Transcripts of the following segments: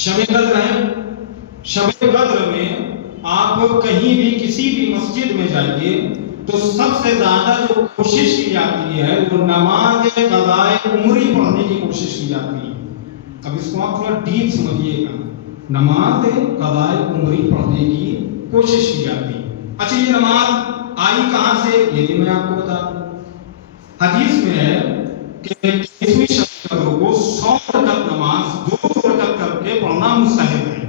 शब कद्र है, शब कद्र में आप कहीं भी किसी भी मस्जिद में जाइए तो सबसे ज्यादा जो कोशिश की जाती है वो नमाज क़ज़ाए उम्री पढ़ने की कोशिश की जाती है। अब इसको आप थोड़ा डीप समझिएगा, नमाज क़ज़ाए उम्री पढ़ने की कोशिश की जाती है। अच्छा, ये नमाज आई कहाँ से, ये भी मैं आपको बता दूं। हदीस में है कि 21वीं शब कद्र को 100 रकअत नमाज 2 रकअत करके पढ़ना मुस्तहब है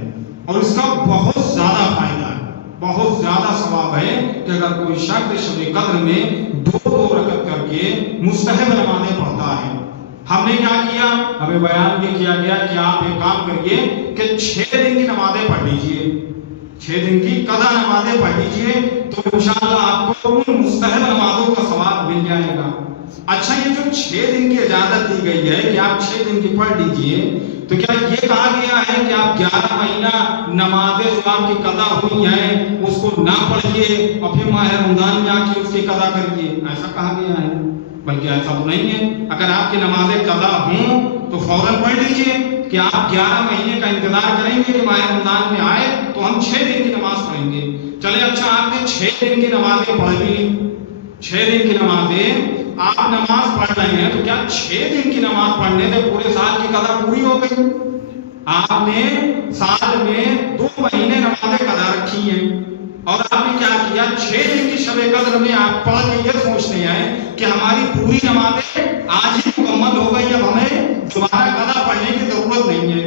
और इसका बहुत ज्यादा फायदा है, बहुत ज्यादा सवाब है कि अगर कोई शख्स शब कद्र में 2 रकअत करके मुस्तहब नमाजें पढ़ता है। हमने क्या किया, हमें बयान ये किया गया कि आप एक काम करिए कि 6 दिन की नमाजें पढ़ लीजिए, 6 दिन की कज़ा नमाजें पढ़ लीजिए तो इंशाअल्लाह आपको उन मुस्तहब नमाजों का सवाब मिल जाएगा। अच्छा, ये जो 6 दिन की इजाजत दी गई है कि आप 6 दिन की पढ़ लीजिए, तो क्या ये कहा गया है कि आप 11 महीना नमाजें जो आपकी कज़ा हुई हैं उसको ना पढ़िए और फिर माह रमजान में आके उसकी कज़ा करिए, ऐसा कहा गया है? बल्कि ऐसा तो नहीं है। अगर आपकी नमाजें कज़ा हों तो फौरन पढ़ लीजिए कि आप 11 महीने का इंतजार करेंगे कि माह रमजान में आए तो हम 6 दिन की नमाज पढ़ेंगे। चले, अच्छा आपने 6 दिन की नमाजें पढ़ ली, 6 दिन की नमाजें आप नमाज पढ़ रहे हैं तो क्या 6 दिन की नमाज पढ़ने से पूरे साल की कज़ा पूरी हो गई? आपने साल में 2 महीने नमाजें कज़ा रखी हैं और आपने क्या किया, 6 दिन की शब कद्र में आप पढ़ के ये सोचते हैं कि हमारी पूरी नमाजें आज ही मुकम्मल हो गई, अब हमें दोबारा कज़ा पढ़ने की जरूरत नहीं है।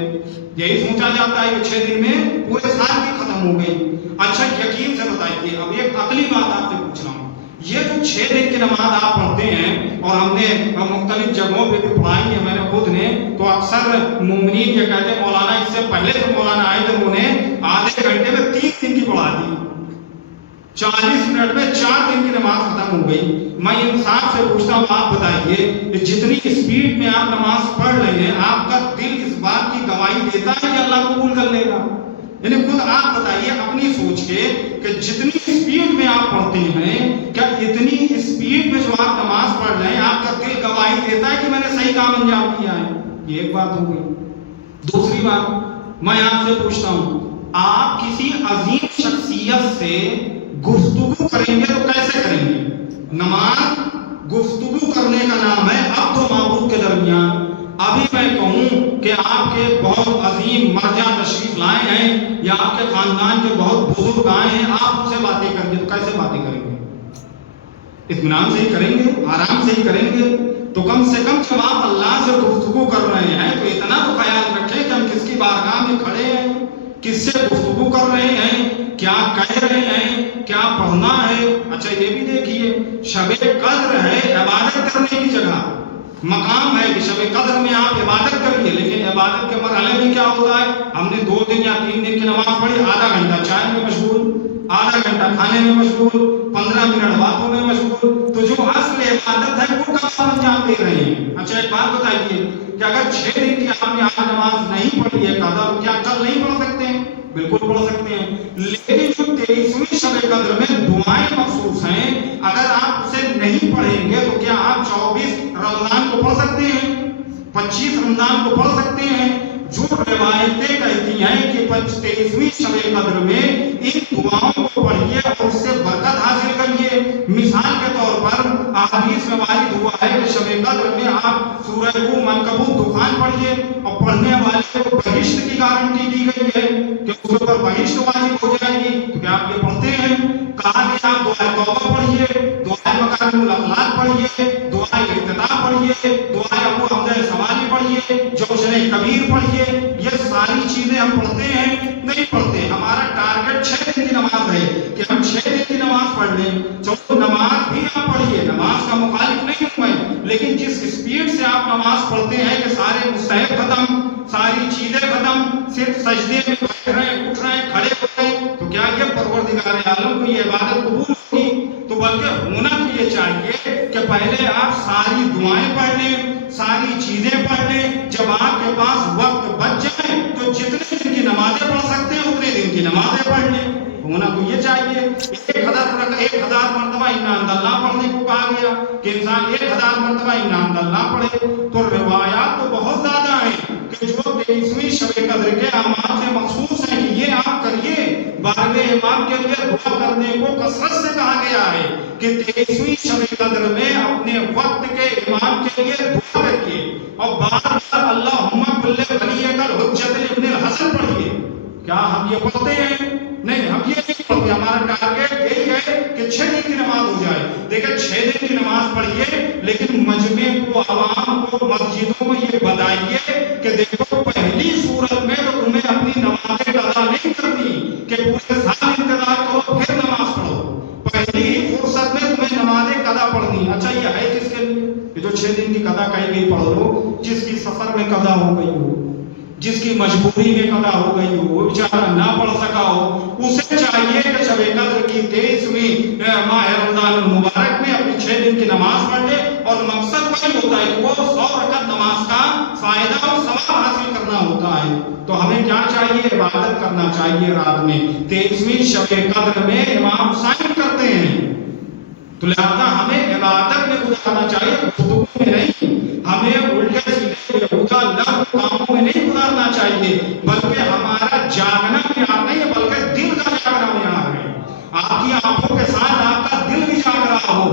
यही सोचा जाता है कि 6 दिन में पूरे साल की खत्म हो गई। अच्छा, यकीन से बताइए, अब एक अकली बात आपसे पूछ रहा हूँ, ये जो 6 दिन की नमाज आप पढ़ते हैं और हमने मुख्तलिफ जगहों पे भी पढ़ाई है मैंने खुद ने, तो अक्सर मुमिनीन ये कहते हैं मौलाना इससे पहले जो मौलाना आए थे उन्होंने आधे घंटे में 3 दिन की पढ़ा दी, 40 मिनट में 4 दिन की नमाज खत्म हो गई। मैं इंसाफ से पूछता हूँ, आप बताइए जितनी स्पीड में आप नमाज पढ़ रहे हैं आपका दिल इस बात की गवाही देता है कि अल्लाह कबूल कर लेगा? यानी खुद आप बताइए अपनी सोच के कि जितनी स्पीड में आप पढ़ते हैं, क्या इतनी स्पीड में जो आप नमाज पढ़ रहे हैं आपका दिल गवाही देता है कि मैंने सही काम अंजाम दिया है? ये एक बात हो गई। दूसरी बात मैं आपसे पूछता हूं, आप किसी अजीम शख्सियत से गुफ्तगू करेंगे तो कैसे करेंगे? नमाज गुफ्तगू करने का नाम है अब तो माबूद के दरमियान। अभी मैं कहूं कि आपके बहुत अजीम मर्जा तशरीफ लाए हैं या आपके खानदान के बहुत बुजुर्ग आए हैं, आप उनसे बातें करेंगे तो कैसे बातें करेंगे? इत्मीनान से ही करेंगे, आराम से ही करेंगे। तो कम से कम जब आप अल्लाह से गुफ्तगू कर रहे हैं तो इतना तो ख्याल रखें कि हम किसकी बारगाह में खड़े हैं, किससे गुफ्तगू कर रहे हैं, क्या कह रहे हैं, क्या पढ़ना है। अच्छा, ये भी देखिए, शब कद्र है इबादत करने की जगह, मकाम है कि शब कद्र में आप इबादत करिए, लेकिन इबादत के मरहले में क्या होता है, हमने 2 दिन या 3 दिन की नमाज पढ़ी, आधा घंटा चाय में मशगूल, आधा घंटा खाने में मशगूल, 15 मिनट बातों में मशगूल, तो जो असल इबादत है वो कब हम अंजाम दे रहे हैं? अच्छा, एक बात बताइए कि अगर 6 दिन की आपने आज नमाज नहीं पढ़ी है कज़ा, तो क्या कल नहीं पढ़ सकते हैं? बिल्कुल पढ़ सकते हैं। लेकिन जो 23वीं शब कद्र में दुआएं मखसूस हैं, अगर आप उसे नहीं पढ़ेंगे तो क्या आप 24 रमजान को पढ़ सकते हैं, 25 रमजान को पढ़ सकते हैं? जो रिवायतें कहती हैं कि 23वीं शब कद्र में इन दुआओं को पढ़िए और उससे बरकत हासिल करिए। मिसाल के तौर पर अहदीस में वारिद हुआ है कि शब कद्र में आप सूरह मनकबूत तूफान पढ़िए और पढ़ने वाले को बहिश्त की गारंटी दी गई है कि उसके ऊपर बहिश्त वाजिब हो जाएगी। तो क्या आप ये पढ़ते हैं? कहा कि आप दुआ तौबा पढ़िए, दुआ मकारिमुल अखलाक पढ़िए, दुआ इफ्तिताह पढ़िए, दुआ अबू हमजा सवाली पढ़िए, जौशरे कबीर पढ़िए। ये सारी चीजें हम पढ़ते हैं? नहीं पढ़ते। हमारा टारगेट 6 दिन की नमाज है कि हम 6 दिन की नमाज पढ़ लें। चलो नमाज भी आप पढ़िए, नमाज का मुखालिफ नहीं हूं मैं, लेकिन जिस स्पीड से आप नमाज पढ़ते हैं कि सारे मुस्तहब खत्म, सारी चीजें खत्म, सिर्फ सजदे में बैठ रहे हैं, उठ रहे हैं, खड़े हो रहे हैं, तो क्या ये परवरदिगार आलम को ये इबादत कबूल होगी? तो बल्कि होना तो ये चाहिए कि पहले आप सारी दुआएं पढ़ लें, सारी चीजें पढ़ लें। जब आपके पास वक्त बच जाए तो जितने दिन की नमाजें पढ़ सकते हैं उतने दिन की नमाजें पढ़ लें। होना तो ये चाहिए। 1000 मरतबा इन्ना अल्लाह पढ़ने को कहा गया कि इंसान 1000 मरतबा इन्ना अल्लाह पढ़े। तो रिवायात तो बहुत ज्यादा है कि जो 23वीं शब कद्र के 12वें امام کے لیے دعا کرنے کو کثرت سے کہا گیا ہے کہ 23ویں شب قدر میں اپنے وقت کے امام کے لیے دعا کریے اور بار بار اللہم کل ولیک الحجۃ ابن الحسن پڑھیے. کیا ہم یہ پڑھتے ہیں؟ نہیں، ہم یہ نہیں پڑھتے. ہمارا ٹارگیٹ یہی ہے کہ 6 دن کی نماز ہو جائے. دیکھیں 6 دن کی نماز پڑھیے لیکن مجمع کو، عوام کو، مسجدوں میں یہ بتائیے کہ دیکھو پہلی صورت میں تو تمہیں اپنی نمازیں قضا نہیں کرنی کہ پورے سال انتظار کرو پھر نماز پڑھو. پہلی ہی فرصت میں تمہیں نمازیں قضا پڑھنی. اچھا یہ ہے کس کے لیے؟ یہ جو 6 دن کی قضا کہی گئی پڑھ لو. جس کی سفر میں قضا ہو گئی ہو، جس کی مجبوری میں قضا ہو گئی ہو، وہ بیچارہ نہ پڑھ سکا ہو، اسے چاہیے کہ شب قدر کی 23ویں ماہ رمضان المبارک میں اپنی 6 دن کی نماز پڑھ لے. اور مقصد وہی ہوتا ہے کہ وہ 100 رکعت نماز کا فائدہ اور ثواب حاصل کرنا ہوتا ہے. تو ہمیں کیا چاہیے؟ عبادت کرنا چاہیے. رات میں 23ویں شب قدر میں امام سائن کرتے ہیں تو لہذا ہمیں عبادت میں گزارنا چاہیے، گفتگو میں نہیں. ہمیں الٹے سیدھے بیہودہ لغو کاموں میں نہیں گزارنا چاہیے، بلکہ ہمارا جاگنا معیار نہیں ہے بلکہ دل کا جاگنا معیار ہے. آپ کی آنکھوں کے ساتھ آپ کا دل بھی